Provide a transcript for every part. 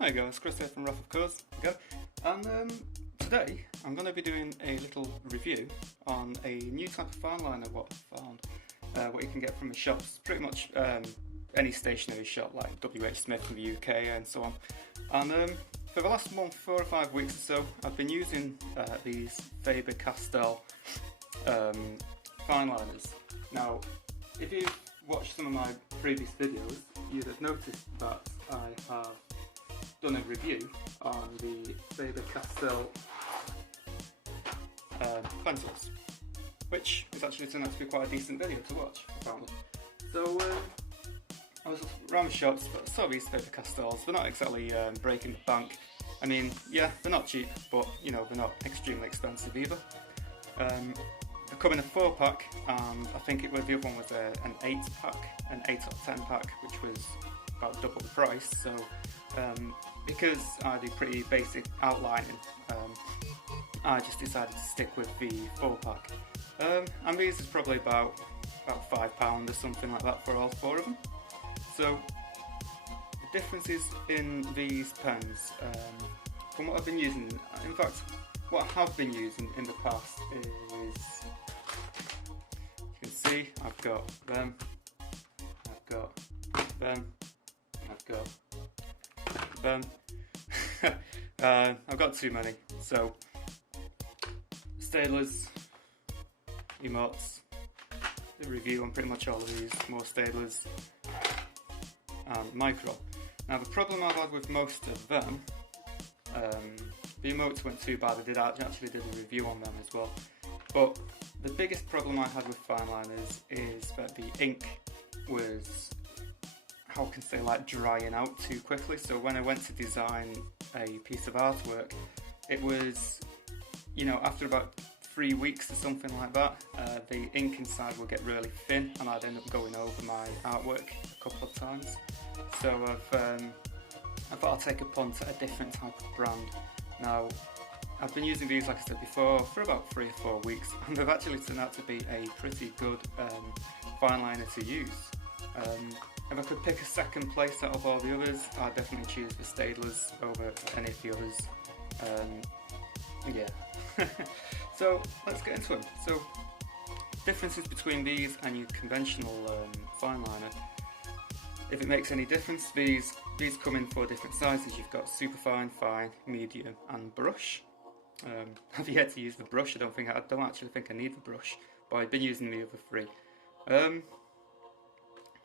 Hi guys, Chris here from Rough of Course. Again. And today I'm going to be doing a little review on a new type of fineliner what I found, what you can get from the shops, pretty much any stationery shop like WH Smith in the UK and so on. And for the last month, 4 or 5 weeks or so, I've been using these Faber Castell fineliners. Now, if you've watched some of my previous videos, you'd have noticed that I have done a review on the Faber Castell pencils, which is actually turned out to be quite a decent video to watch, apparently. So I was around the shops, but I saw these Faber Castells. They're not exactly breaking the bank. I mean, yeah, they're not cheap, but you know, they're not extremely expensive either. They come in a 4-pack, and I think the other one was an 8-pack, an 8 or 10-pack, which was about double the price. So because I do pretty basic outlining, I just decided to stick with the 4-pack. And these is probably about £5 or something like that for all 4 of them. So the differences in these pens, from what I've been using, in fact what I have been using in the past is, you can see I've got them, I've got them, I've got them. I've got too many. So Staedtlers, emotes, the review on pretty much all of these, more Staedtlers, and micro. Now the problem I've had with most of them, the emotes weren't too bad. I actually did a review on them as well. But the biggest problem I had with fineliners is that the ink was, how can I say, like drying out too quickly. So when I went to design a piece of artwork, it was, you know, after about 3 weeks or something like that, the ink inside will get really thin, and I'd end up going over my artwork a couple of times. So I thought I'd take a punt at a different type of brand. Now, I've been using these, like I said before, for about 3 or 4 weeks, and they've actually turned out to be a pretty good fineliner to use. If I could pick a second place out of all the others, I'd definitely choose the Staedtlers over any of the others. Yeah. So let's get into them. So differences between these and your conventional fineliner. If it makes any difference, these come in 4 different sizes. You've got superfine, fine, medium, and brush. I've yet to use the brush. I don't actually think I need the brush, but I've been using the other 3.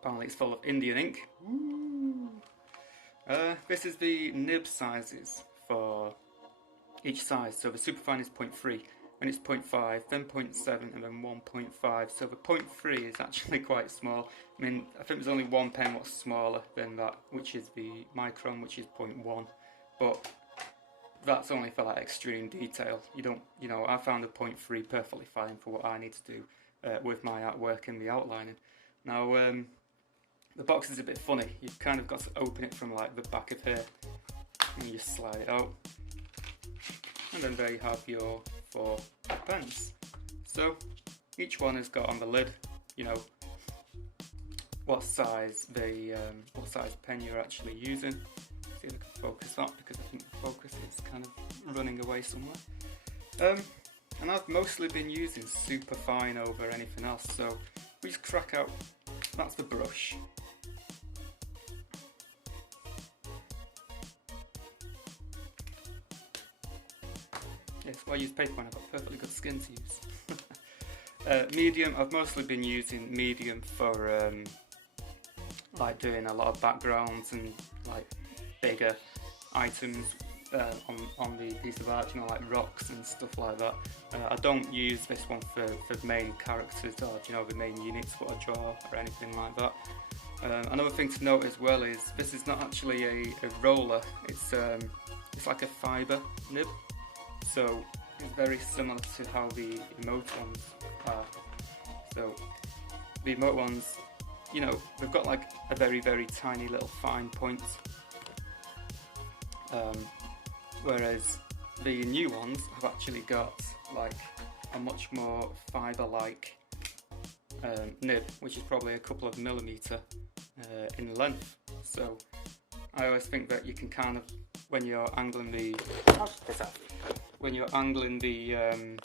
Apparently it's full of Indian ink. Woo! This is the nib sizes for each size. So the superfine is 0.3, and it's 0.5, then 0.7, and then 1.5. So the 0.3 is actually quite small. I mean, I think there's only one pen what's smaller than that, which is the Micron, which is 0.1. But that's only for like extreme detail. You know, I found a 0.3 perfectly fine for what I need to do with my artwork and the outlining. Now, the box is a bit funny. You've kind of got to open it from like the back of here, and you slide it out, and then there you have your 4 pens. So each one has got on the lid, you know, what size pen you're actually using. See if I can focus that, because I think the focus is kind of running away somewhere. And I've mostly been using super fine over anything else. So we just crack out. That's the brush. Yes, well, I use paper when I've got perfectly good skin to use. Medium, I've mostly been using medium for like doing a lot of backgrounds and like bigger items on the piece of art, you know, like rocks and stuff like that. I don't use this one for main characters or, you know, the main units what I draw or anything like that. Another thing to note as well is this is not actually a roller. It's like a fibre nib. So it's very similar to how the emote ones are. So the emote ones, you know, they've got like a very, very tiny little fine point. Whereas the new ones have actually got like a much more fibre-like nib, which is probably a couple of millimetre in length. So I always think that you can kind of, when you're angling the, when you're angling the, when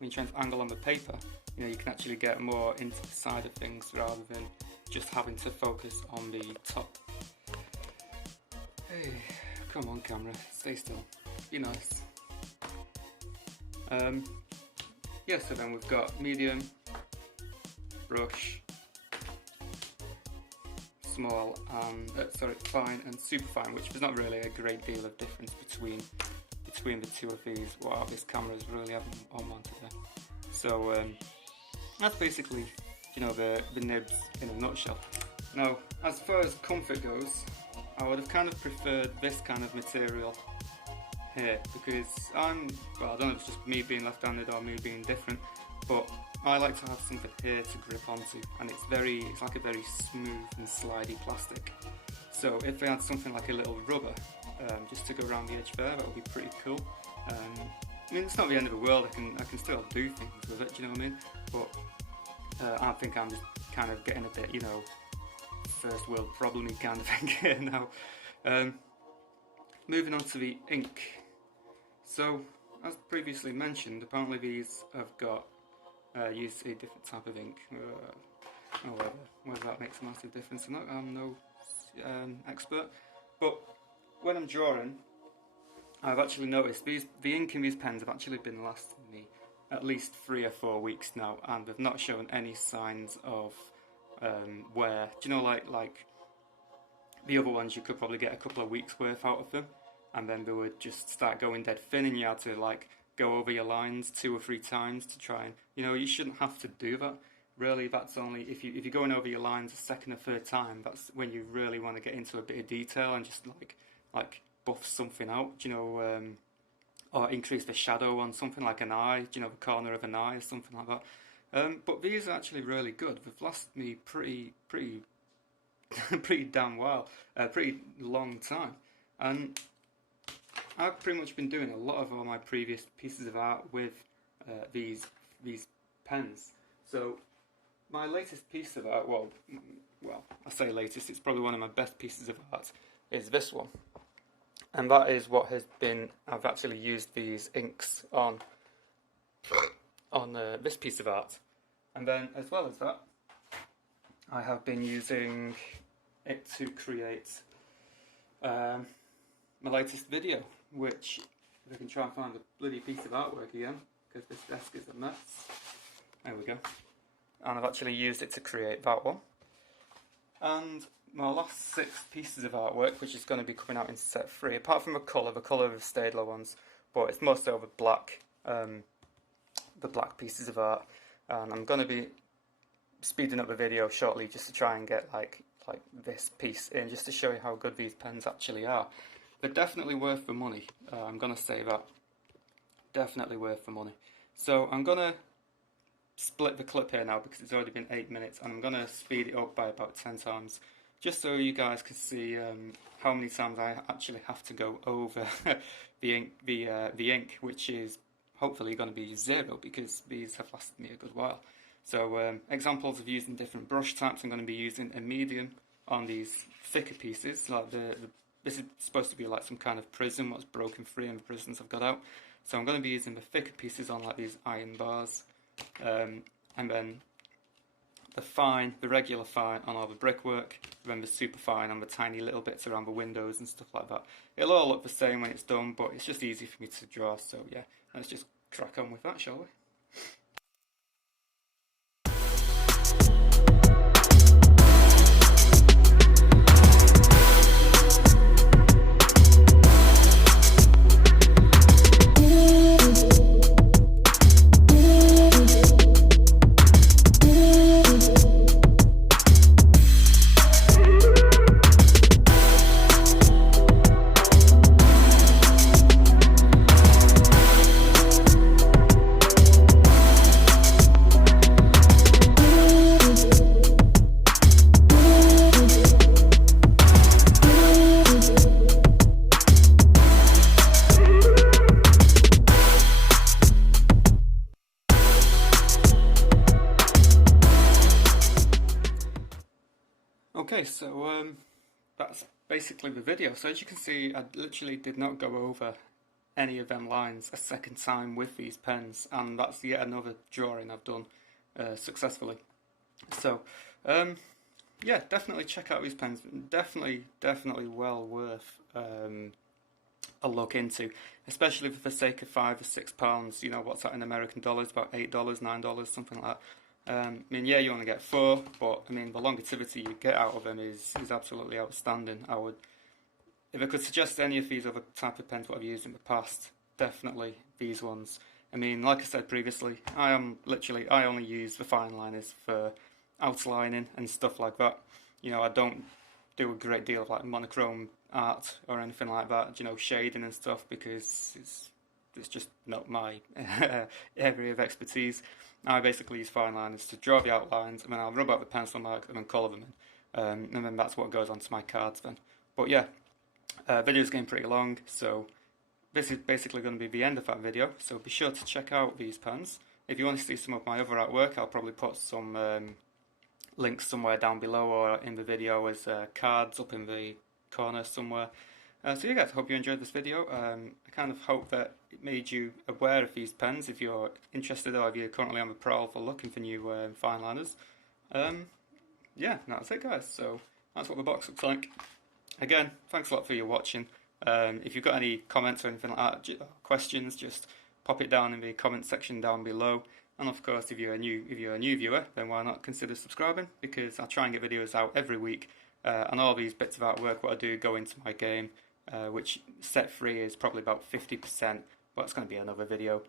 you're trying to angle on the paper, you know, you can actually get more into the side of things rather than just having to focus on the top. Hey, come on camera, stay still, be nice. Yeah, so then we've got medium, brush, small, and fine and super fine, which there's not really a great deal of difference between the two of these. Wow, this camera is really having on one today. So that's basically, you know, the nibs in a nutshell. Now, as far as comfort goes, I would have kind of preferred this kind of material here, because well, I don't know if it's just me being left-handed or me being different, but I like to have something here to grip onto, and it's like a very smooth and slidey plastic. So if they had something like a little rubber, just to go around the edge there, that would be pretty cool. I mean, it's not the end of the world, I can still do things with it, do you know what I mean? But I think I'm just kind of getting a bit, you know, first world problem-y kind of thing here now. Moving on to the ink. So, as previously mentioned, apparently these have got used a different type of ink. Whether that makes a massive difference or not, I'm no expert. But when I'm drawing, I've actually noticed the ink in these pens have actually been lasting me at least 3 or 4 weeks now, and they've not shown any signs of wear. Do you know, like the other ones, you could probably get a couple of weeks worth out of them, and then they would just start going dead thin, and you had to like go over your lines 2 or 3 times to try and, you know, you shouldn't have to do that. Really, that's only if you're going over your lines a second or third time. That's when you really want to get into a bit of detail and just like buff something out, you know, or increase the shadow on something like an eye, you know, the corner of an eye or something like that. But these are actually really good. They've lasted me pretty damn well, pretty long time, and I've pretty much been doing a lot of all my previous pieces of art with these pens. So my latest piece of art, well, I say latest, it's probably one of my best pieces of art, is this one. And that is what has been, I've actually used these inks on this piece of art. And then, as well as that, I have been using it to create my latest video, which, if I can try and find the bloody piece of artwork again, because this desk is a mess. There we go. And I've actually used it to create that one. And my last 6 pieces of artwork, which is going to be coming out in set 3, apart from the colour of the Staedtler ones, but it's mostly over black, the black pieces of art. And I'm going to be speeding up the video shortly just to try and get like this piece in, just to show you how good these pens actually are. They're definitely worth the money. I'm going to say that. Definitely worth the money. So I'm going to split the clip here now because it's already been 8 minutes, and I'm going to speed it up by about 10 times, just so you guys can see how many times I actually have to go over the ink, which is hopefully going to be 0, because these have lasted me a good while. So examples of using different brush types, I'm going to be using a medium on these thicker pieces, like this is supposed to be like some kind of prism, what's broken free and the prisms I've got out. So I'm going to be using the thicker pieces on like these iron bars, and then the regular fine on all the brickwork, then the super fine on the tiny little bits around the windows and stuff like that. It'll all look the same when it's done, but it's just easy for me to draw, so yeah, let's just crack on with that, shall we? Okay, so that's basically the video. So as you can see, I literally did not go over any of them lines a second time with these pens, and that's yet another drawing I've done successfully. So yeah, definitely check out these pens. Definitely well worth a look into, especially for the sake of £5 or £6. You know, what's that in American dollars? About $8, $9, something like that. I mean, yeah, you only get 4, but I mean, the longevity you get out of them is absolutely outstanding. If I could suggest any of these other type of pens what I've used in the past, definitely these ones. I mean, like I said previously, I only use the Fineliners for outlining and stuff like that. You know, I don't do a great deal of like monochrome art or anything like that, you know, shading and stuff, because it's just not my area of expertise. I basically use Fineliners to draw the outlines, and then I'll rub out the pencil, mark them and colour them in, and then that's what goes onto my cards then. But yeah, video's getting pretty long, so this is basically going to be the end of that video, so be sure to check out these pens. If you want to see some of my other artwork, I'll probably put some links somewhere down below or in the video as cards up in the corner somewhere. So yeah guys, I hope you enjoyed this video. I kind of hope that it made you aware of these pens if you're interested, or if you're currently on the prowl for looking for new Fineliners. Yeah, that's it guys, so that's what the box looks like. Again, thanks a lot for your watching. If you've got any comments or anything like that, questions, just pop it down in the comment section down below. And of course, if you're a new viewer, then why not consider subscribing, because I try and get videos out every week, and all these bits of artwork what I do go into my game, which set 3 is probably about 50%, but it's going to be another video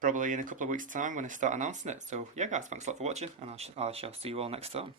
probably in a couple of weeks' time when I start announcing it. So yeah guys, thanks a lot for watching, and I shall see you all next time.